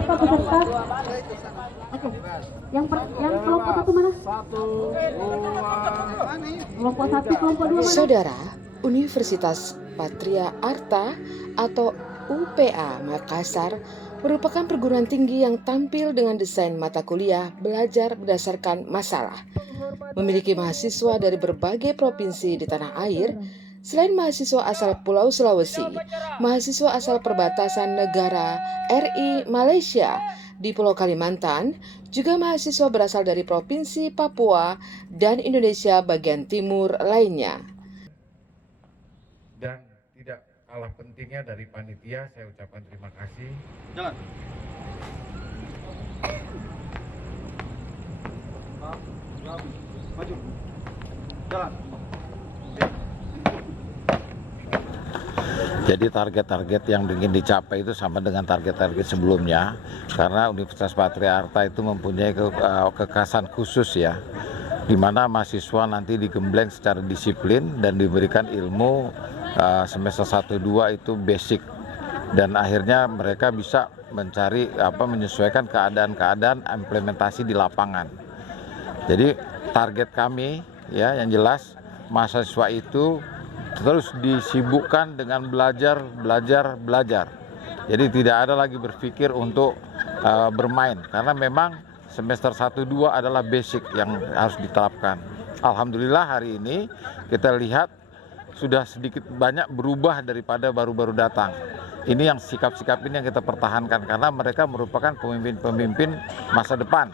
peserta. Oke. Yang kelompok satu mana? Kelompok satu, kelompok dua mana? Saudara, Universitas Patria Arta atau UPA Makassar merupakan perguruan tinggi yang tampil dengan desain mata kuliah belajar berdasarkan masalah. Memiliki mahasiswa dari berbagai provinsi di tanah air. Selain mahasiswa asal Pulau Sulawesi, mahasiswa asal perbatasan negara RI Malaysia di Pulau Kalimantan, juga mahasiswa berasal dari Provinsi Papua dan Indonesia bagian timur lainnya. Dan tidak kalah pentingnya dari panitia, saya ucapkan terima kasih. Jalan. Maju. Jalan. Jadi target-target yang ingin dicapai itu sama dengan target-target sebelumnya, karena Universitas Patria Arta itu mempunyai kekhasan khusus ya, di mana mahasiswa nanti digembleng secara disiplin dan diberikan ilmu semester 1-2 itu basic, dan akhirnya mereka bisa mencari menyesuaikan keadaan-keadaan implementasi di lapangan. Jadi target kami ya yang jelas, mahasiswa itu terus disibukkan dengan belajar. Jadi tidak ada lagi berpikir untuk bermain, karena memang semester 1-2 adalah basic yang harus diterapkan. Alhamdulillah hari ini kita lihat sudah sedikit banyak berubah daripada baru-baru datang. Ini yang sikap-sikap ini yang kita pertahankan, karena mereka merupakan pemimpin-pemimpin masa depan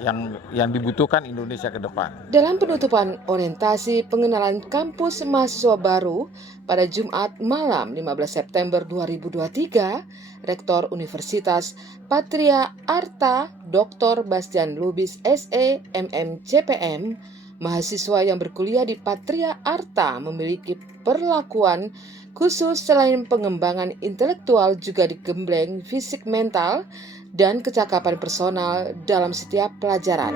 yang dibutuhkan Indonesia ke depan. Dalam penutupan orientasi pengenalan kampus mahasiswa baru pada Jumat malam 15 September 2023, Rektor Universitas Patria Arta Dr. Bastian Lubis SE MM CPM, mahasiswa yang berkuliah di Patria Arta memiliki perlakuan khusus. Selain pengembangan intelektual, juga digembleng fisik, mental, dan kecakapan personal dalam setiap pelajaran.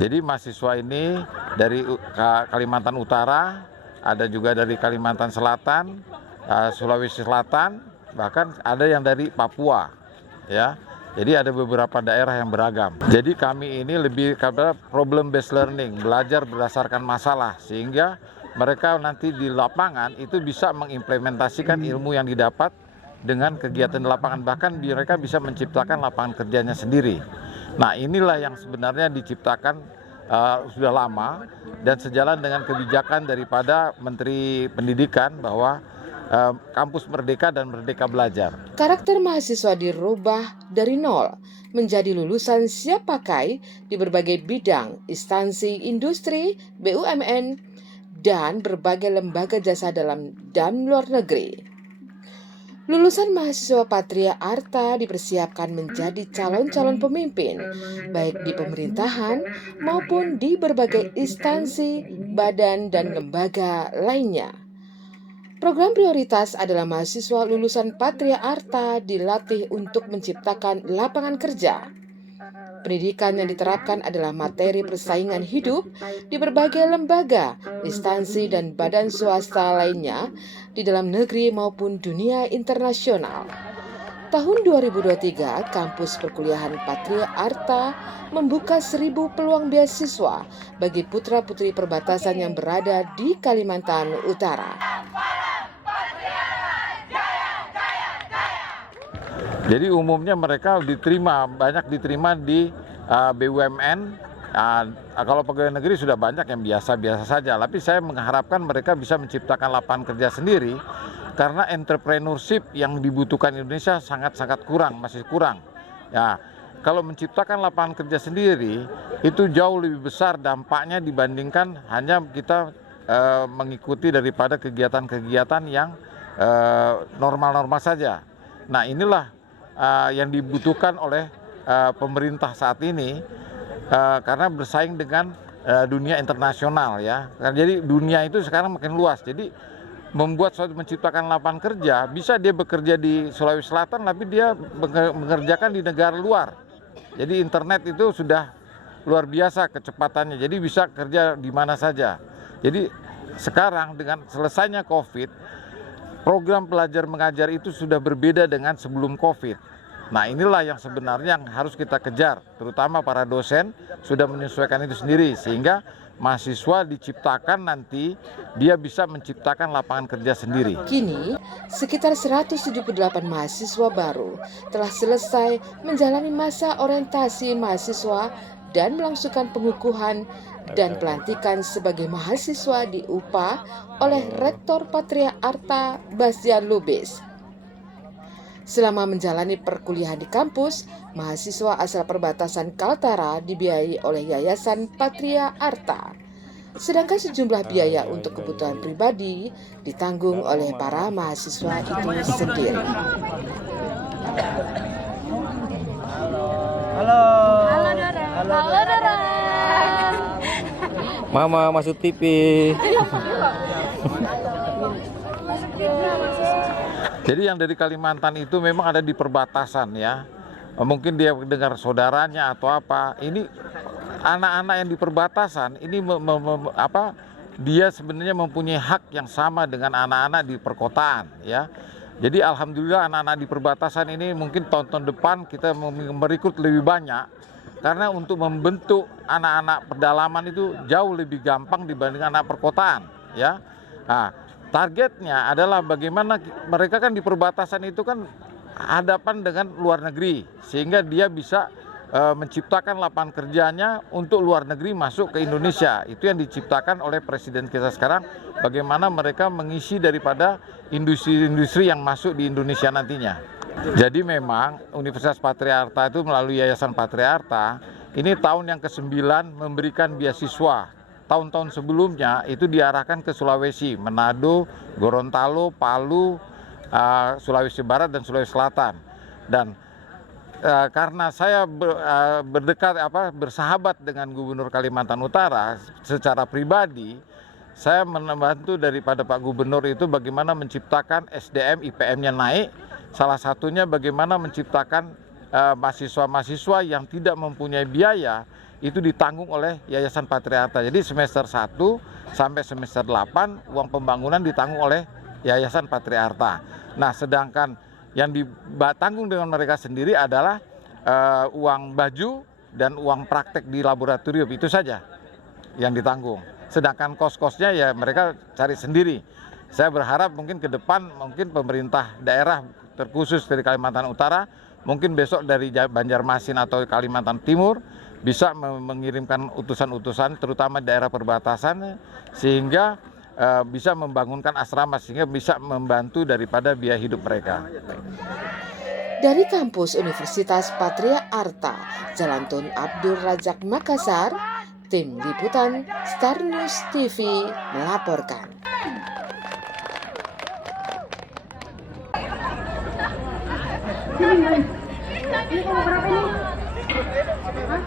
Jadi mahasiswa ini dari Kalimantan Utara, ada juga dari Kalimantan Selatan, Sulawesi Selatan, bahkan ada yang dari Papua, ya. Jadi ada beberapa daerah yang beragam. Jadi kami ini lebih kepada problem based learning, belajar berdasarkan masalah, sehingga mereka nanti di lapangan itu bisa mengimplementasikan ilmu yang didapat dengan kegiatan di lapangan. Bahkan mereka bisa menciptakan lapangan kerjanya sendiri. Nah, inilah yang sebenarnya diciptakan sudah lama dan sejalan dengan kebijakan daripada Menteri Pendidikan bahwa kampus merdeka dan merdeka belajar. Karakter mahasiswa dirubah dari nol menjadi lulusan siap pakai di berbagai bidang, instansi industri, BUMN, dan berbagai lembaga jasa dalam dan luar negeri. Lulusan mahasiswa Patria Arta dipersiapkan menjadi calon-calon pemimpin, baik di pemerintahan maupun di berbagai instansi, badan, dan lembaga lainnya. Program prioritas adalah mahasiswa lulusan Patria Arta dilatih untuk menciptakan lapangan kerja. Pendidikan yang diterapkan adalah materi persaingan hidup di berbagai lembaga, instansi, dan badan swasta lainnya di dalam negeri maupun dunia internasional. Tahun 2023, kampus perkuliahan Patria Arta membuka 1.000 peluang beasiswa bagi putra-putri perbatasan yang berada di Kalimantan Utara. Jadi umumnya mereka banyak diterima di BUMN. Kalau pegawai negeri sudah banyak yang biasa-biasa saja. Tapi saya mengharapkan mereka bisa menciptakan lapangan kerja sendiri, karena entrepreneurship yang dibutuhkan Indonesia sangat-sangat kurang, masih kurang. Ya, kalau menciptakan lapangan kerja sendiri itu jauh lebih besar dampaknya dibandingkan hanya kita mengikuti daripada kegiatan-kegiatan yang normal-normal saja. Nah, inilah yang dibutuhkan oleh pemerintah saat ini, karena bersaing dengan dunia internasional ya. Jadi dunia itu sekarang makin luas. Jadi menciptakan lapangan kerja, bisa dia bekerja di Sulawesi Selatan, tapi dia mengerjakan di negara luar. Jadi internet itu sudah luar biasa kecepatannya. Jadi bisa kerja di mana saja. Jadi sekarang dengan selesainya COVID, program belajar mengajar itu sudah berbeda dengan sebelum COVID. Nah, inilah yang sebenarnya yang harus kita kejar, terutama para dosen sudah menyesuaikan itu sendiri, sehingga mahasiswa diciptakan nanti dia bisa menciptakan lapangan kerja sendiri. Kini, sekitar 178 mahasiswa baru telah selesai menjalani masa orientasi mahasiswa dan melangsungkan pengukuhan dan pelantikan sebagai mahasiswa di UPA oleh Rektor Patria Arta Bastian Lubis. Selama menjalani perkuliahan di kampus, mahasiswa asal perbatasan Kaltara dibiayai oleh Yayasan Patria Arta. Sedangkan sejumlah biaya untuk kebutuhan pribadi ditanggung oleh para mahasiswa itu sendiri. Halo. Halo Dora. Halo Dora. Mama masuk TV. Jadi yang dari Kalimantan itu memang ada di perbatasan ya. Mungkin dia dengar saudaranya atau apa. Ini anak-anak yang di perbatasan ini dia sebenarnya mempunyai hak yang sama dengan anak-anak di perkotaan ya. Jadi alhamdulillah anak-anak di perbatasan ini mungkin tahun depan kita merekrut lebih banyak. Karena untuk membentuk anak-anak pedalaman itu jauh lebih gampang dibanding anak perkotaan ya. Nah, targetnya adalah bagaimana mereka kan di perbatasan itu kan hadapan dengan luar negeri, sehingga dia bisa menciptakan lapangan kerjanya untuk luar negeri masuk ke Indonesia. Itu yang diciptakan oleh presiden kita sekarang, bagaimana mereka mengisi daripada industri-industri yang masuk di Indonesia nantinya. Jadi memang Universitas Patria Arta itu melalui Yayasan Patria Arta ini tahun yang ke-9 memberikan beasiswa. Tahun-tahun sebelumnya itu diarahkan ke Sulawesi, Manado, Gorontalo, Palu, Sulawesi Barat dan Sulawesi Selatan. Dan karena saya bersahabat dengan Gubernur Kalimantan Utara secara pribadi, saya membantu daripada Pak Gubernur itu bagaimana menciptakan SDM IPM-nya naik. Salah satunya bagaimana menciptakan mahasiswa-mahasiswa yang tidak mempunyai biaya itu ditanggung oleh Yayasan Patria Arta. Jadi semester 1 sampai semester 8 uang pembangunan ditanggung oleh Yayasan Patria Arta. Nah, sedangkan yang ditanggung dengan mereka sendiri adalah uang baju dan uang praktek di laboratorium, itu saja yang ditanggung. Sedangkan kos-kosnya ya mereka cari sendiri. Saya berharap mungkin ke depan mungkin pemerintah daerah terkhusus dari Kalimantan Utara, mungkin besok dari Banjarmasin atau Kalimantan Timur bisa mengirimkan utusan-utusan terutama daerah perbatasan sehingga bisa membangunkan asrama sehingga bisa membantu daripada biaya hidup mereka. Dari kampus Universitas Patria Arta, Jalan Tun Abdul Razak Makassar, tim liputan Star News TV melaporkan. Ini kamu berapa ini? Hah?